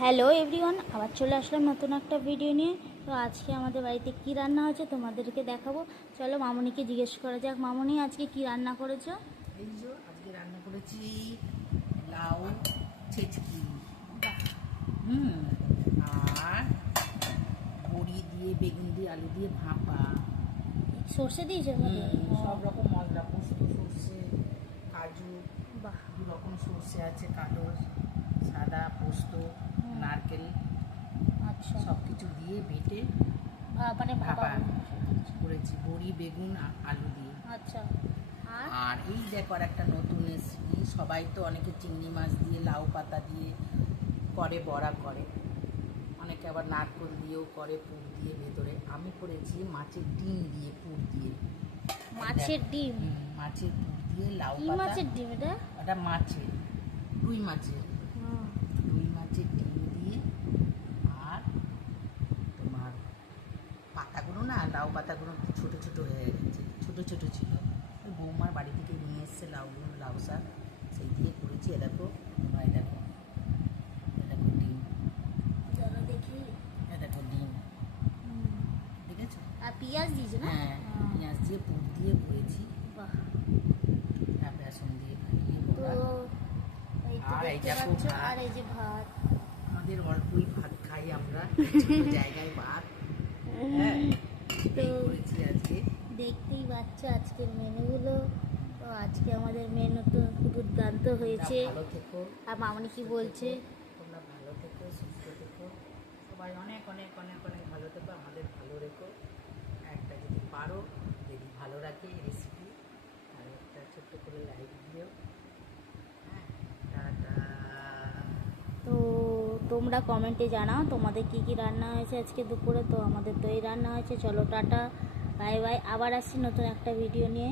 Hello everyone, আবার চলে আসলাম নতুন একটা ভিডিও নিয়ে। তো আজকে আমাদের বাড়িতে কি রান্না হয়েছে তোমাদেরকে দেখাবো। চলো মামনিকে জিজ্ঞেস করা যাক। মামনি, আজকে কি রান্না করেছো? এই যে আজকে রান্না করেছি লাউ ছেচকি, হুম, আর বড়ি দিয়ে বেগুন দিয়ে আলু দিয়ে ভাপা। সর্ষে দিয়েছো? সব রকম মশলা, পোস্ত, সর্ষে, কাজু, বাহ, দু রকম সর্ষে আছে, কালো, সাদা, পোস্ত, নারকেল, আচ্ছা, সব কিছু দিয়ে বেটে মানে ভাপা করেছি বড়ি বেগুন আলু দিয়ে। আচ্ছা, আর আর এই দেখো আর একটা নতুন রেসিপি, সবাই তো অনেকে চিংড়ি মাছ দিয়ে লাউ পাতা দিয়ে করে, বড়া করে, অনেকে আবার নারকেল দিয়েও করে পুর দিয়ে ভেতরে। আমি করেছি মাছের ডিম দিয়ে পুর দিয়ে। মাছের ডিম? মাছের পুর দিয়ে লাউ কি পাতা। মাছের ডিম এটা? এটা মাছের, রুই মাছের, রুই মাছের ডিম দিয়ে। আর তোমার পাতাগুলো না, লাউ পাতাগুলো ছোটো ছোটো হয়ে গেছে, ছোটো ছোটো ছিল, ওই বৌমার বাড়ি থেকে নিয়ে এসছে লাউগুলো, লাউ শাক, সেই দিয়ে করেছি। এ দেখো তোমরা, এ দেখো, এ দেখো ডিম, চলো দেখি। এ দেখো ডিম, দেখেছো? আর পেঁয়াজ দিয়েছো না? হ্যাঁ, পেঁয়াজ দিয়ে পুর দিয়ে করেছি। বাহ, আর বেসন দিয়ে খাইয়ে তো বড়া। এই তো আর এই দেখতে দেখো পাচ্ছ, ভাত। আর এই যে ভাত। আমাদের অল্পই ভাত খাই আমরা, ছোট জায়গায় ভাত। হ্যাঁ, এই করেছি আজকে। দেখতেই পাচ্ছ আজকের মেনুগুলো। তো আজকে আমাদের মেনু তো দুর্দান্ত হয়েছে। তোমরা ভালো থেকো। আর মামনি কি বলছে? তোমরা ভালো থেকো, সুস্থ থেকো, সবাই অনেক অনেক অনেক অনেক ভালো থেকো, আমাদের ভালো রেখো। একটা যদি পারো, যদি ভালো রাখে রেসিপি, আর একটা ছোট্ট করে লাইক দিও। হ্যাঁ, টাটা। তো তোমরা কমেন্টে জানাও তোমাদের কি কি রান্না হয়েছে আজকে দুপুরে। তো আমাদের তো এই রান্না হয়েছে। চলো টাটা, বাই বাই, আবার আসছি নতুন একটা ভিডিও নিয়ে।